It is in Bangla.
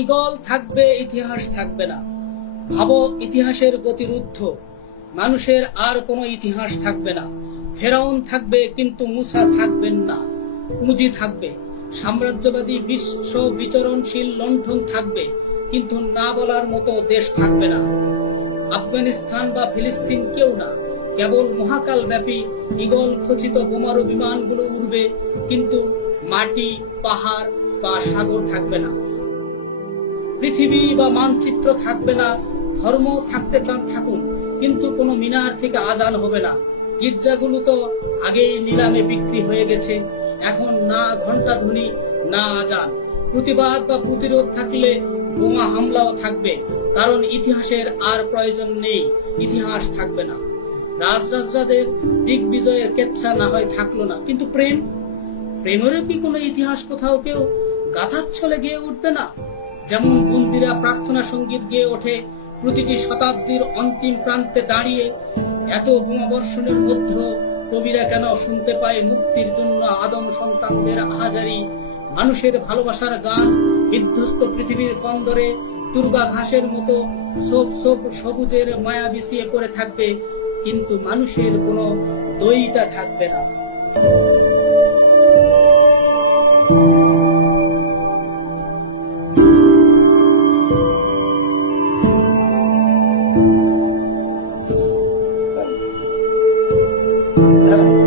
ঈগল থাকবে, ইতিহাস থাকবে না। ভাবো, ইতিহাসের গতিরুদ্ধ মানুষের আর কোনো ইতিহাস থাকবে না। ফেরাউন থাকবে কিন্তু মুসা থাকবেন না। পুঁজি থাকবে, সাম্রাজ্যবাদী বিশ্ব বিচরণশীল লণ্ঠন থাকবে, কিন্তু না বলার মতো দেশ থাকবে না। আফগানিস্তান বা ফিলিস্তিন কেউ না, কেবল মহাকাল ব্যাপী ঈগল খচিত বোমারু বিমানগুলো উড়বে, কিন্তু মাটি, পাহাড় বা সাগর থাকবে না। পৃথিবী বা মানচিত্র থাকবে না। ধর্ম থাকতে চান থাকুন, কিন্তু কোনো মিনার থেকে আজান হবে না। গির্জাগুলো তো আগেই নিলামে বিক্রি হয়ে গেছে। এখন না ঘন্টা ধ্বনি, না আজান। প্রতিবাদ বা প্রতিরোধ থাকলে বোমা হামলাও থাকবে, কারণ ইতিহাসের আর প্রয়োজন নেই, ইতিহাস থাকবে না। রাজরাজরাদের দিগ্বিজয়ের কেচ্ছা না হয় থাকলো না, কিন্তু প্রেমেরও কি কোনো ইতিহাস কোথাও কেউ গাথাচ্ছলে গেয়ে উঠবে না? যেমন বন্দিরা প্রার্থনা সঙ্গীত গেয়ে ওঠে প্রতিটি শতাব্দীর অন্তিম প্রান্তে দাঁড়িয়ে, এত বোমাবর্ষণের মধ্যেও কবিরা কেন শুনতে পায় মুক্তির জন্য আদম সন্তানদের আহাজারি, মানুষের ভালোবাসার গান? বিধ্বস্ত পৃথিবীর কন্দরে তুরবা ঘাসের মতো সব সবুজের মায়া বিছিয়ে পড়ে থাকবে, কিন্তু মানুষের কোনো দইটা থাকবে না। হ্যাঁ।